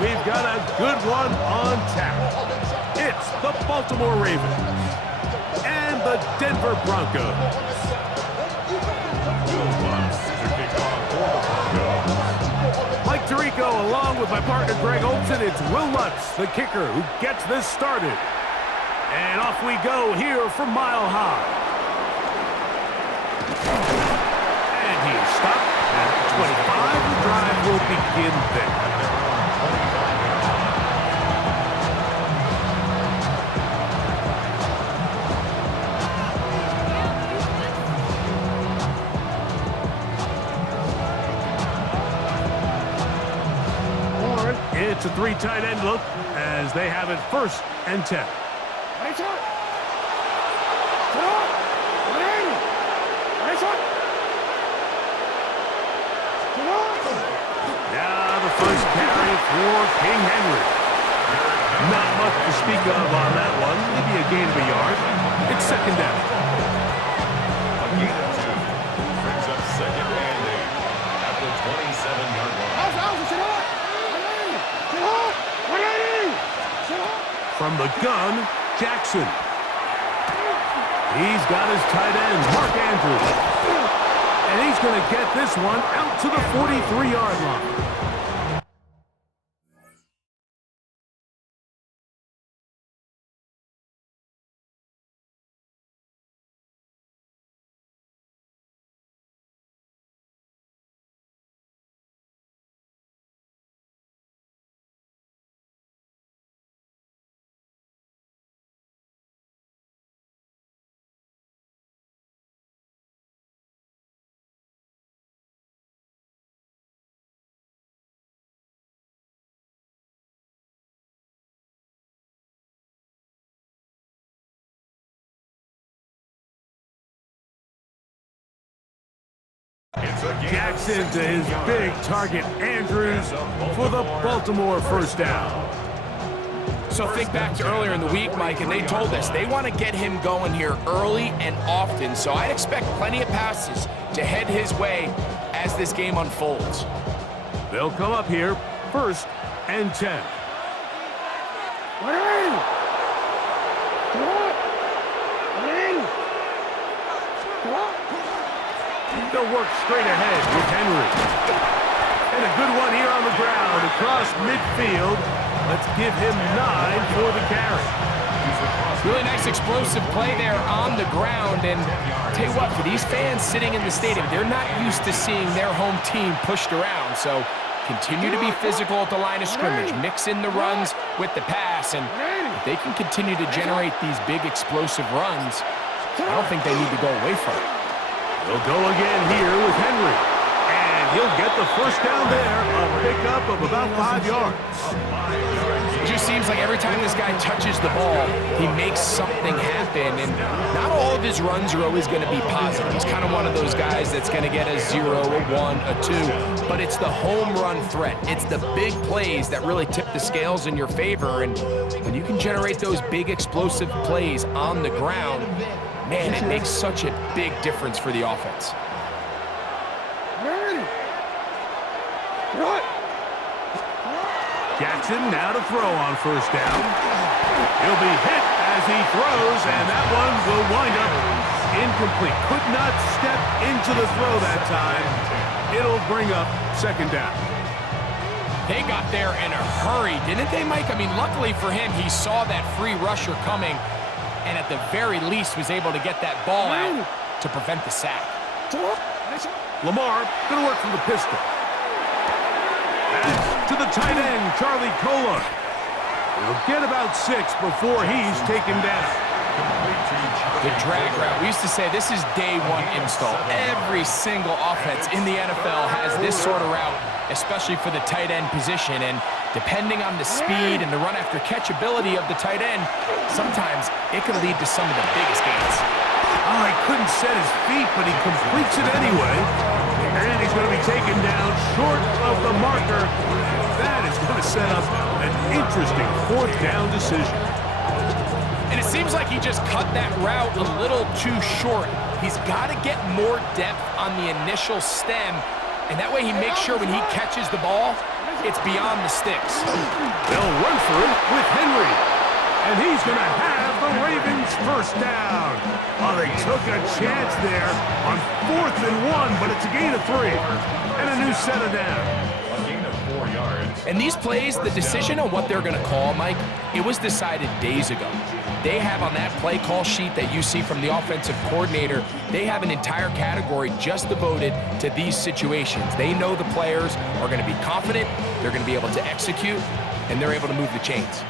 We've got a good one on tap. It's the Baltimore Ravens and the Denver Broncos. Mike Tirico, along with my partner Greg Olson, it's Will Lutz, the kicker, who gets this started. And off we go here from Mile High. And he is stopped at 25. The drive will begin there. It's a three tight end look as they have it 1st and 10. Now the first carry for King Henry. Not much to speak of on that one. Maybe a gain of a yard. It's 2nd down. A gain of 2 brings up 2nd and 8 at the 27-yard line. From the gun, Jackson. He's got his tight end, Mark Andrews. And he's going to get this one out to the 43-yard line. Jackson to his big target, Andrews, for the Baltimore 1st down. So think back to earlier in the week, Mike, and they told us they want to get him going here early and often. So I'd expect plenty of passes to head his way as this game unfolds. They'll come up here 1st and 10. They'll work straight ahead with Henry. And a good one here on the ground across midfield. Let's give him 9 for the carry. Really nice explosive play there on the ground. And I'll tell you what, for these fans sitting in the stadium, they're not used to seeing their home team pushed around. So continue to be physical at the line of scrimmage. Mix in the runs with the pass. And if they can continue to generate these big explosive runs, I don't think they need to go away from it. They'll go again here with Henry. And he'll get the 1st down there, a pickup of about 5 yards. It just seems like every time this guy touches the ball, he makes something happen. And not all of his runs are always going to be positive. He's kind of one of those guys that's going to get a 0, a 1, a 2. But it's the home run threat. It's the big plays that really tip the scales in your favor. And when you can generate those big explosive plays on the ground, man, it makes such a big difference for the offense. Jackson now to throw on 1st down. He'll be hit as he throws, and that one will wind up incomplete. Could not step into the throw that time. It'll bring up 2nd down. They got there in a hurry, didn't they, Mike? I mean, luckily for him, he saw that free rusher coming, and at the very least was able to get that ball out to prevent the sack. Lamar going to work from the pistol. That's to the tight end, Charlie Kolar. He'll get about 6 before he's taken down. The drag route. We used to say this is day 1 install. Every single offense in the NFL has this sort of route, especially for the tight end position. And depending on the speed and the run after catch ability of the tight end, sometimes it can lead to some of the biggest gains. Oh, he couldn't set his feet, but he completes it anyway. And he's going to be taken down short of the marker. That is going to set up an interesting 4th down decision. And it seems like he just cut that route a little too short. He's got to get more depth on the initial stem, and that way he makes sure when he catches the ball, it's beyond the sticks. They'll run for it with Henry. And he's going to have the Ravens first down. Oh, they took a chance there on 4th and 1, but it's a gain of 3. And a new set of down. A gain of 4 yards. And these plays, the decision on what they're going to call, Mike, it was decided days ago. They have on that play call sheet that you see from the offensive coordinator, they have an entire category just devoted to these situations. They know the players are going to be confident, they're going to be able to execute, and they're able to move the chains.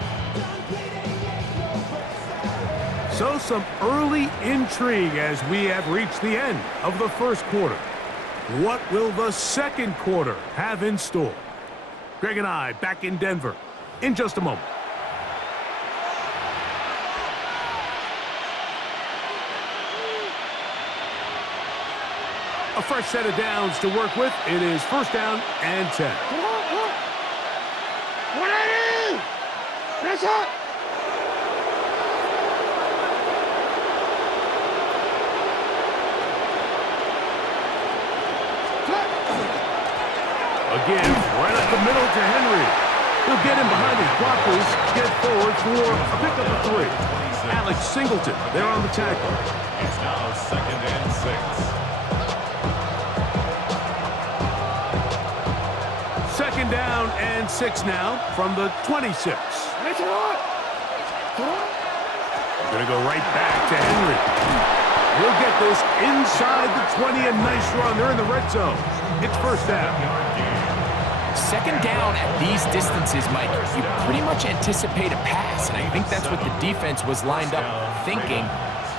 So some early intrigue as we have reached the end of the first quarter. What will the second quarter have in store? Greg and I back in Denver in just a moment. A fresh set of downs to work with. It is first down and 10. Again, right up the middle to Henry. He'll get in behind his blockers, get forward for a pickup of 3. Alex Singleton there on the tackle. It's now 2nd and 6. Second down and 6 now from the 26. Going to go right back to Henry. He'll get this inside the 20, a nice run. They're in the red zone. It's first down. Second down at these distances, Mike, you pretty much anticipate a pass, and I think that's what the defense was lined up thinking.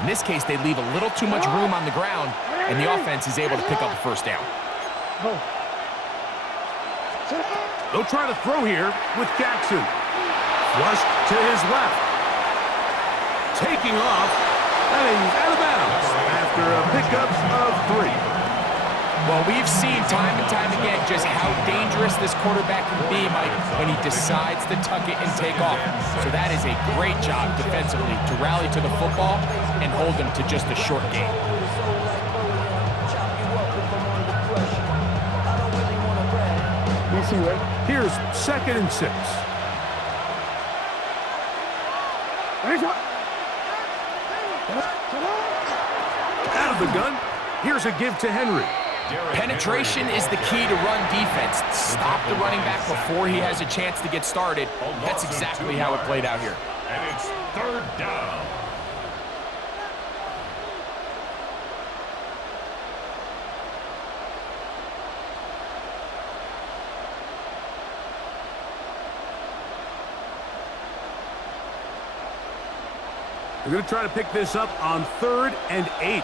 In this case, they leave a little too much room on the ground, and the offense is able to pick up a first down. They'll try to throw here with Jackson. Flushed to his left. Taking off, and he's out of bounds after a pickup of 3. Well, we've seen time and time again just how dangerous this quarterback can be, Mike, when he decides to tuck it and take off. So that is a great job defensively to rally to the football and hold them to just a short game. Here's 2nd and 6. Out of the gun. Here's a give to Henry. Penetration is the key to run defense. Stop the running back before he has a chance to get started. That's exactly how it played out here. And it's 3rd down. We're going to try to pick this up on 3rd and 8.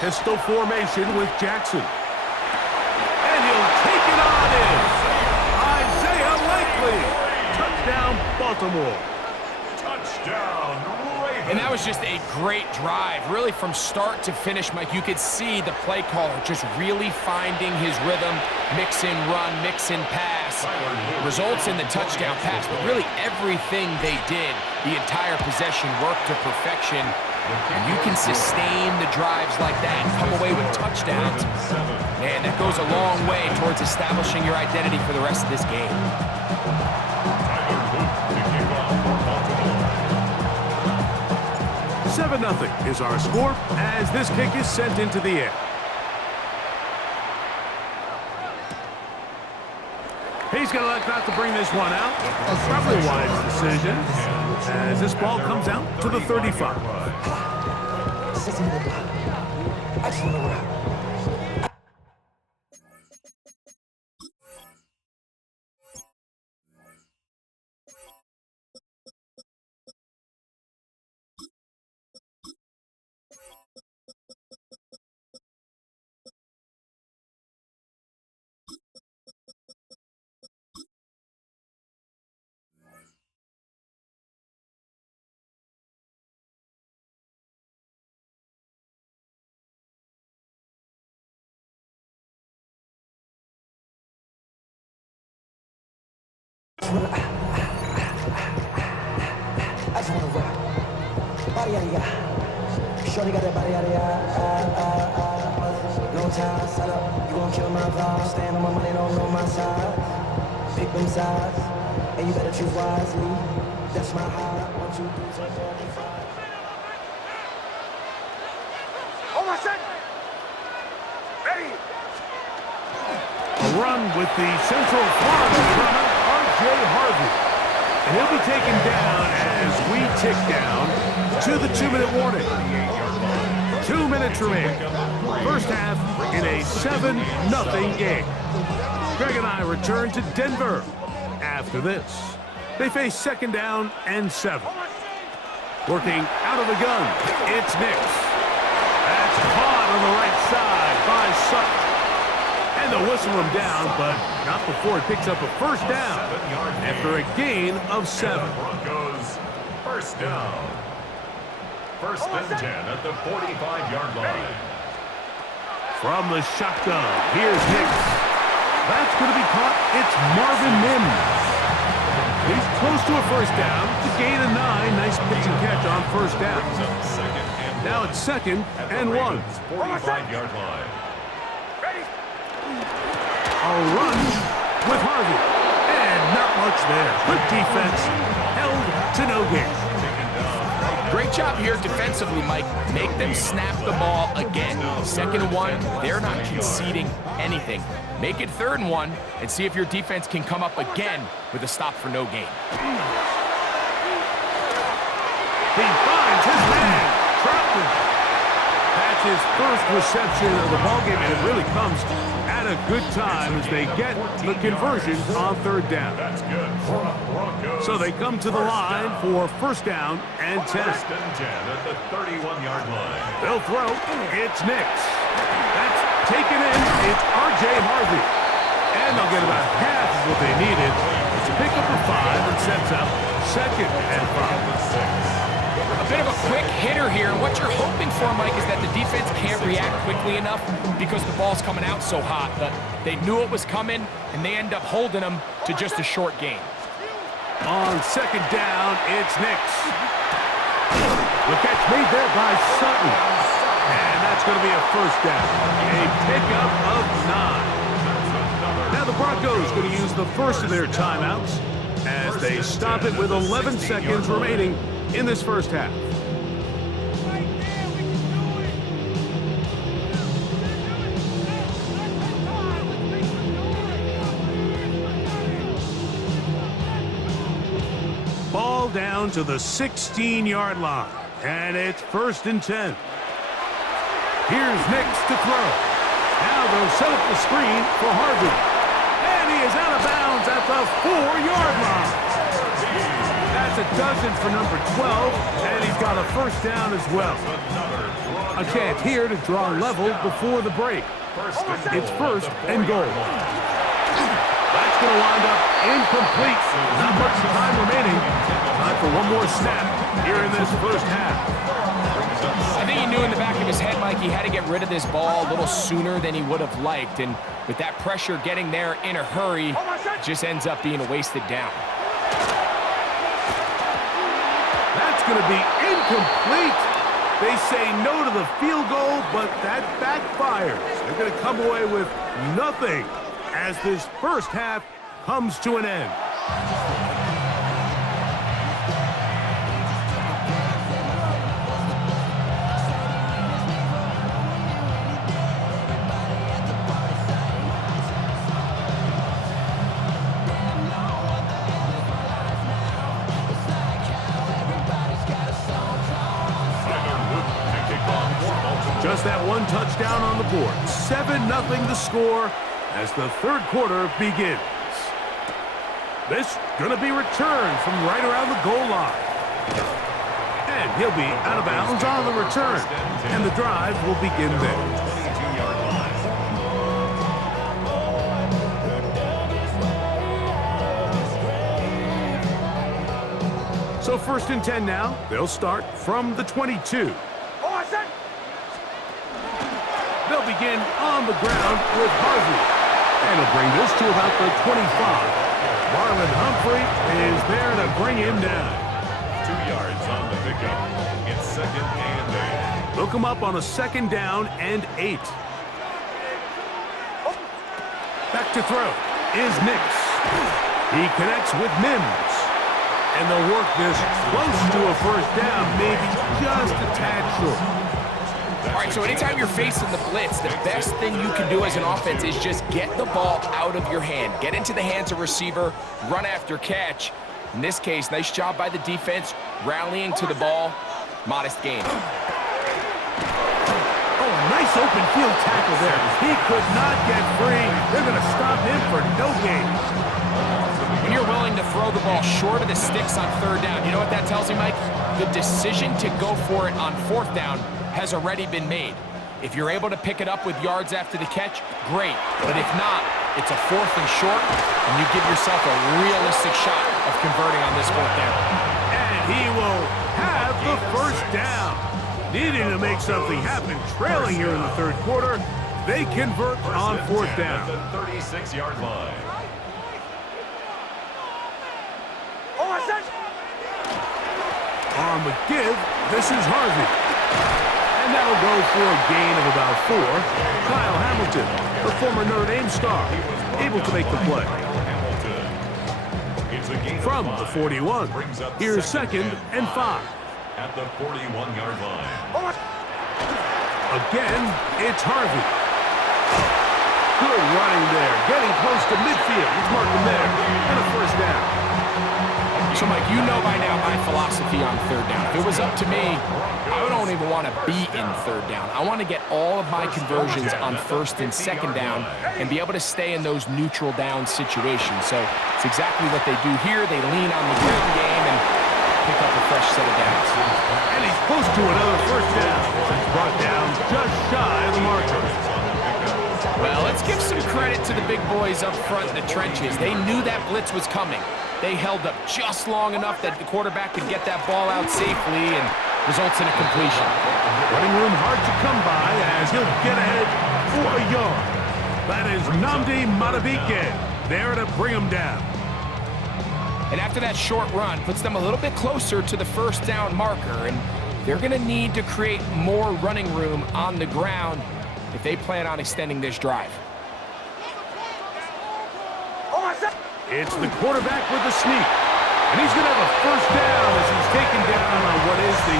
Pistol formation with Jackson. And he'll take it on in. Isaiah Likely. Touchdown, Baltimore. Touchdown, Ravens. And that was just a great drive. Really from start to finish, Mike, you could see the play caller just really finding his rhythm. Mix and run, mix and pass. Results in the touchdown pass. But really everything they did, the entire possession worked to perfection. And you can sustain the drives like that and come away with touchdowns. Man, that goes a long way towards establishing your identity for the rest of this game. 7-0 is our score as this kick is sent into the air. He's going to elect not to bring this one out. Probably a wise decision as this ball comes out to the 35. I just wanna rap. Body yada yada. Shorty got that body yada yada. You know what I'm ties, set up, you gon' kill my vibe. Stand on my money, don't know my side. Pick them sides, and you better choose wisely. That's my high. 1, 2, 3, 4, 5. Hold on a second. Ready. A run with the Central Florida runner, R.J. Harvey. And he'll be taken down as we tick down to the 2-minute warning. 2 minutes remaining. First half in a 7-0 game. Greg and I return to Denver after this. They face 2nd down and 7. Working out of the gun, it's Nix. That's caught on the right side by Sutton. And they'll whistle him down, but not before he picks up a first down after a gain of 7. Broncos first down. First and 10 at the 45-yard line. From the shotgun, here's Nix. That's going to be caught. It's Marvin Mims. He's close to a first down. It's a gain of 9. Nice pitch and catch on first down. Now it's 2nd and 1. 45-yard line. A run with Harvey. And not much there. Good defense. Held to no gain. Great job here defensively, Mike. Make them snap the ball again. 2nd and 1, they're not conceding anything. Make it 3rd and 1 and see if your defense can come up again with a stop for no gain. He finds his man, Troutman. That's his first reception of the ballgame, and it really comes at a good time as they get the conversion on 3rd down. That's good. So they come to the line for first down and 10. First and 10 at the 31-yard line. They'll throw. It's Nix. That's taken in. It's R.J. Harvey. And they'll get about half of what they needed to pick up a 5 and sets up 2nd and 5. A bit of a quick hitter here, and what you're hoping for, Mike, is that the defense can't react quickly enough because the ball's coming out so hot. But they knew it was coming, and they end up holding them to just a short gain. On 2nd down, it's Nix. The catch made there by Sutton. And that's going to be a first down. A pickup of 9. Now the Broncos going to use the first of their timeouts as they stop it with 11 seconds remaining in this first half. Ball down to the 16-yard line, and it's 1st and 10. Here's Nix to throw. Now they'll set up the screen for Harvey. And he is out of bounds at the 4-yard line. That's a dozen for number 12, and he's got a first down as well. A chance here to draw level before the break. It's 1st and goal. That's going to wind up incomplete. Not much time remaining. Time for one more snap here in this first half. I think he knew in the back of his head, Mike, he had to get rid of this ball a little sooner than he would have liked. And with that pressure getting there in a hurry, it just ends up being a wasted down. That's going to be incomplete. They say no to the field goal, but that backfires. They're going to come away with nothing as this first half comes to an end. Just that one touchdown on the board. 7-0 the score as the 3rd quarter begins. This gonna be returned from right around the goal line. And he'll be out of bounds on the return. And the drive will begin there. 22-yard line. So 1st and 10 now. They'll start from the 22. They'll begin on the ground with Harvey. And he'll bring this to about the 25. Marlon Humphrey is there to bring him down. 2 yards on the pickup. It's 2nd and 8. They'll come up on a 2nd down and 8. Back to throw is Nix. He connects with Mims. And they'll work this close to a first down, maybe just a tad short. All right, so anytime you're facing the blitz, the best thing you can do as an offense is just get the ball out of your hand. Get into the hands of receiver, run after catch. In this case, nice job by the defense, rallying to the ball. Modest gain. Oh, a nice open field tackle there. He could not get free. They're going to stop him for no gain. When you're willing to throw the ball short of the sticks on third down, you know what that tells me, Mike? The decision to go for it on fourth down has already been made. If you're able to pick it up with yards after the catch, great. But if not, it's a fourth and short, and you give yourself a realistic shot of converting on this fourth down. And he will have the first down. Needing to make something happen, trailing here in the third quarter, they convert on fourth down. At the 36-yard line. On the give, this is Harvey. And that'll go for a gain of about 4. Kyle Hamilton, the former Notre Dame star, able to make the play. From the 41, here's 2nd and 5. At the 41-yard line. Again, it's Harvey. Good running there, getting close to midfield. He's marking there, and a first down. So, Mike, you know by now my philosophy on third down. If it was up to me, I don't even want to be in third down. I want to get all of my conversions on first and second down and be able to stay in those neutral down situations. So it's exactly what they do here. They lean on the ground game and pick up a fresh set of downs. And he's close to another first down. He's brought down just shy of the marker. Well, let's give some credit to the big boys up front in the trenches. They knew that blitz was coming. They held up just long enough that the quarterback could get that ball out safely and results in a completion. Running room hard to come by as he'll get ahead for a yard. That is Nnamdi Madubuike there to bring him down. And after that short run, puts them a little bit closer to the first down marker, and they're going to need to create more running room on the ground if they plan on extending this drive. It's the quarterback with the sneak. And he's going to have a first down as he's taken down on what is the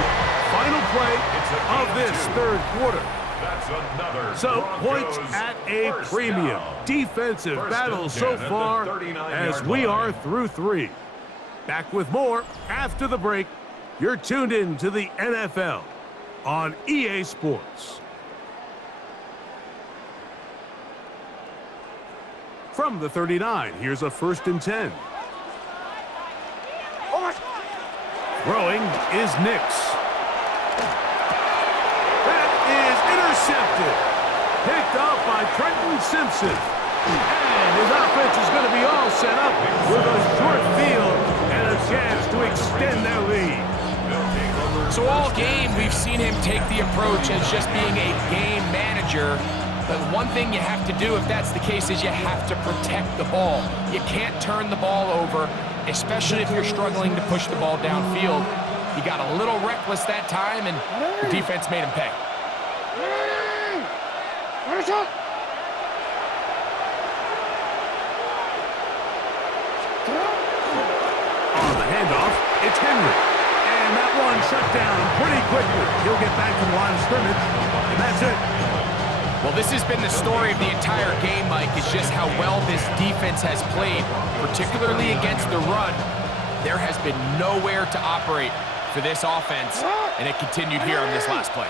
final play of this third quarter. That's another So, Broncos points at a first premium. down. Defensive First battle and so 10 at the far 39-yard as we line. are through 3. Back with more after the break. You're tuned in to the NFL on EA Sports. From the 39, here's a 1st and 10. Throwing is Nix. That is intercepted. Picked off by Trenton Simpson. And his offense is going to be all set up with a short field and a chance to extend their lead. So all game, we've seen him take the approach as just being a game manager. But one thing you have to do if that's the case is you have to protect the ball. You can't turn the ball over, especially if you're struggling to push the ball downfield. He got a little reckless that time, and the defense made him pay. On the handoff, it's Henry. And that one shut down pretty quickly. He'll get back to the line of scrimmage, and that's it. Well, this has been the story of the entire game, Mike. It's just how well this defense has played, particularly against the run. There has been nowhere to operate for this offense, and it continued here on this last play.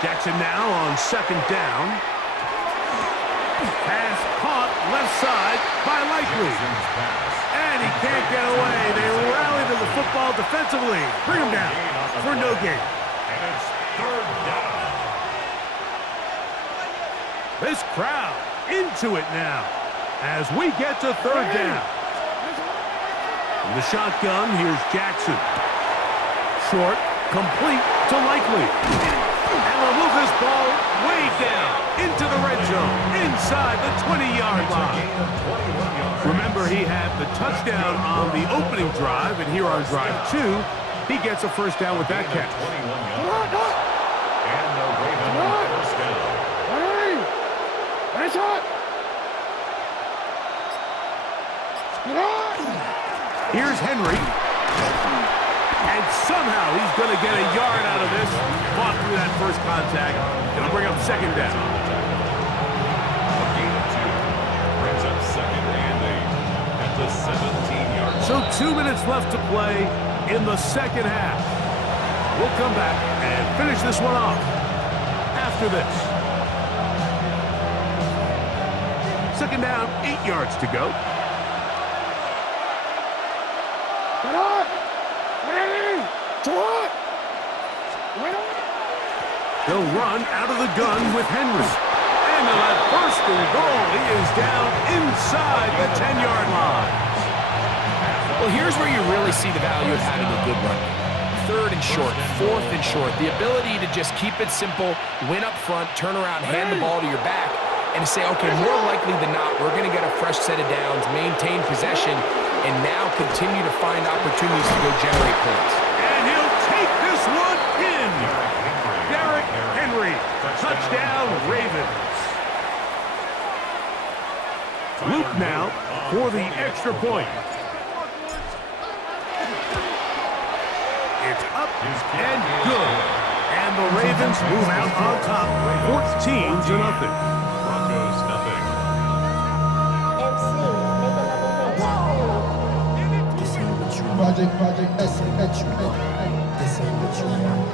Jackson now on 2nd down. Pass caught left side by Likely. And he can't get away. They rally to the football defensively. Bring him down for no gain. And it's 3rd down. This crowd into it now as we get to 3rd down. From the shotgun, here's Jackson. Short, complete to Likely. And we'll move this ball way down into the red zone, inside the 20-yard line. Remember, he had the touchdown on the opening drive, and here on drive 2, he gets a first down with that catch. And the Ravens first down. Nice hot. Here's Henry. And somehow he's going to get a yard out of this. Fought through that first contact. It'll bring up second down. A gain of 2. Brings up second and 8 at the 17-yard line. So 2 minutes left to play in the second half. We'll come back and finish this one off after this. Second down, 8 yards to go. They'll run out of the gun with Henry. And they'll have first and goal. He is down inside the 10-yard line. Well, here's where you really see the value of having a good run. Third and short, fourth and short. The ability to just keep it simple, win up front, turn around, hand the ball to your back, and to say, okay, more likely than not, we're going to get a fresh set of downs, maintain possession, and now continue to find opportunities to go generate points. And he'll take this one in. Derrick Henry, touchdown Ravens. Luke now for the extra point. It's up and good. And the Ravens move out on top, 14-0. Broncos, nothing. Project S, this ain't what you want.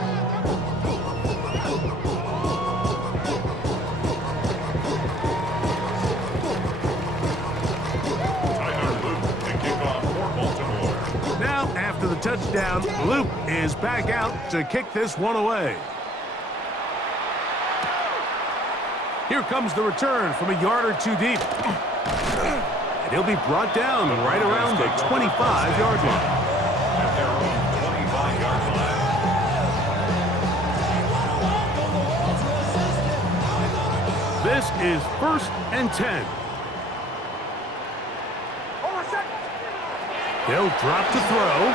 Now, after the touchdown, Luke is back out to kick this one away. Here comes the return from a yard or two deep. And he'll be brought down right around the 25-yard line. At their own 25-yard line. This is 1st and 10. They'll drop to throw.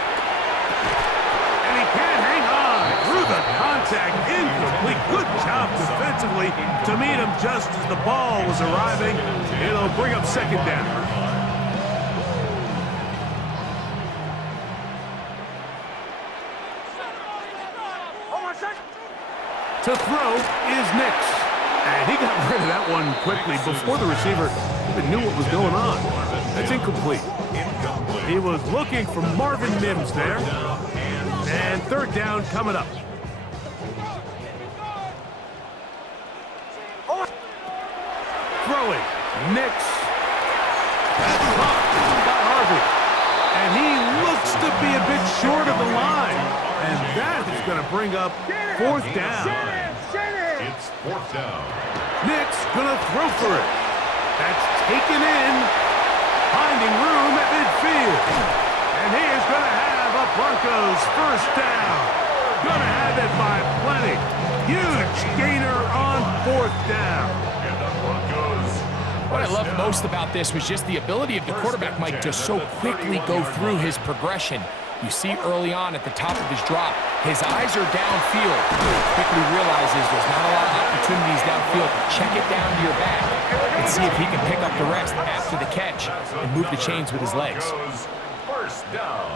And he can't hang on through the contact. Incomplete. Good job defensively to meet him just as the ball was arriving. It'll bring up second down. To throw is Nix. And he got rid of that one quickly before the receiver even knew what was going on. That's incomplete. He was looking for Marvin Mims there. And third down coming up. Throwing. Nix. That's caught by Harvey. And he looks to be a bit short of the line. And that is going to bring up fourth down. It's fourth down. Nix going to throw for it. That's taken in. Finding room at midfield. And he is going to have a Broncos first down. Going to have it by plenty. Huge gainer on fourth down. And the Broncos. What I loved most about this was just the ability of the quarterback, Mike, to so quickly go through his progression. You see early on at the top of his drop, his eyes are downfield. Quickly realizes there's not a lot of opportunities downfield. Check it down to your back and see if he can pick up the rest after the catch and move the chains with his legs. First down.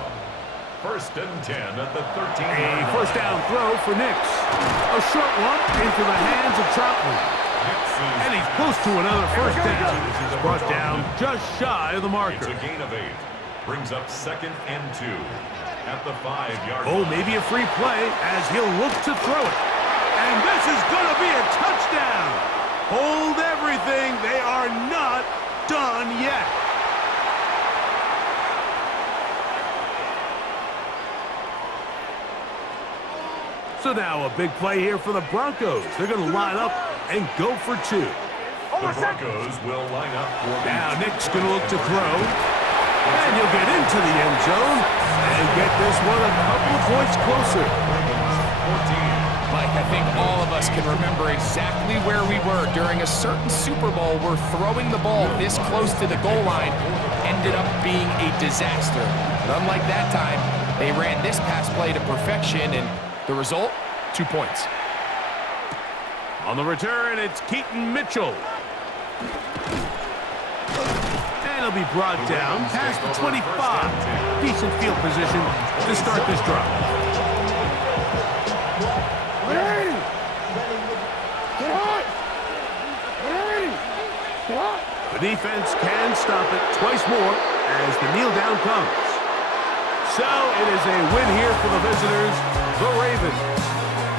1st and 10 at the 13. A first down throw for Nix. A short one into the hands of Troutman. And he's close to another first down. This is brought down just shy of the marker. It's a gain of 8. Brings up 2nd and 2 at the 5-yard line. Oh, maybe a free play as he'll look to throw it. And this is going to be a touchdown. Hold everything. They are not done yet. So now a big play here for the Broncos. They're going to line up and go for 2. The Broncos will line up for Now Nick's going to look to throw. And he'll get into the end zone and get this one a couple of points closer. 14. Mike, I think all of us can remember exactly where we were during a certain Super Bowl where throwing the ball this close to the goal line ended up being a disaster. But unlike that time, they ran this pass play to perfection, and the result, 2 points. On the return, it's Keaton Mitchell. And They'll be brought down past the 25. Decent field position to start this drive. The defense can stop it twice more as the kneel down comes. So it is a win here for the visitors, the Ravens.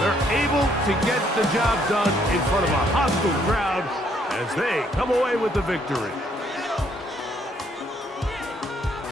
They're able to get the job done in front of a hostile crowd as they come away with the victory.